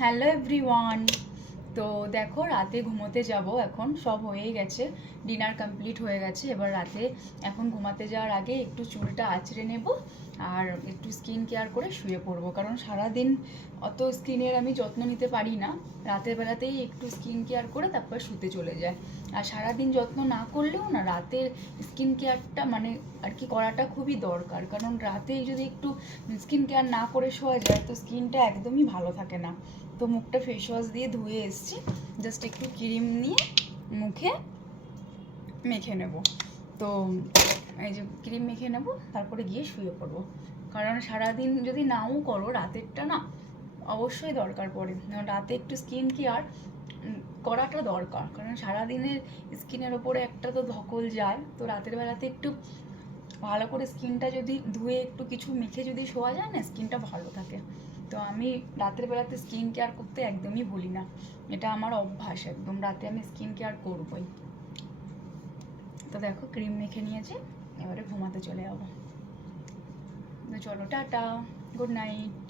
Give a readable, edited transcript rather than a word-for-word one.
Hello everyone. তো দেখো রাতে ঘুমোতে যাব, এখন সব হয়েই গেছে, ডিনার কমপ্লিট হয়ে গেছে। এবার রাতে এখন ঘুমাতে যাওয়ার আগে একটু চুলটা আঁচড়ে নেব আর একটু স্কিন কেয়ার করে শুয়ে পড়বো, কারণ সারাদিন অত স্কিনের আমি যত্ন নিতে পারি না। রাতের বেলাতেই একটু স্কিন কেয়ার করে তারপর শুতে চলে যায়। আর সারাদিন যত্ন না করলেও না রাতের স্কিন কেয়ারটা মানে আর কি করাটা খুবই দরকার, কারণ রাতেই যদি একটু স্কিন কেয়ার না করে শোয়া যায় তো স্কিনটা একদমই ভালো থাকে না। তো মুখটা ফেস ওয়াশ দিয়ে ধুয়ে এসেছি, জাস্ট একটু ক্রিম নিয়ে মুখে মেখে নেব। তো এই যে ক্রিম মেখে নেব, তারপরে গিয়ে শুয়ে পড়বো, কারণ সারাদিন যদি নাও করো রাতেরটা না অবশ্যই দরকার পড়ে। রাতে একটু স্কিন কেয়ার করাটা দরকার, কারণ সারাদিনের স্কিনের ওপরে একটা তো ধকল যায়, তো রাতের বেলাতে একটু ভালো করে স্কিনটা যদি ধুয়ে একটু কিছু মেখে যদি শোয়া যায় না, স্কিনটা ভালো থাকে। তো আমি রাতের বেলাতে স্কিন কেয়ার করতে একদমই ভুলি না, এটা আমার অভ্যাস, একদম রাতে আমি স্কিন কেয়ার করবই। তো দেখো ক্রিম মেখে নিয়েছি, এবারে ঘুমাতে চলে যাবো। তো চলো টাটা, গুড নাইট।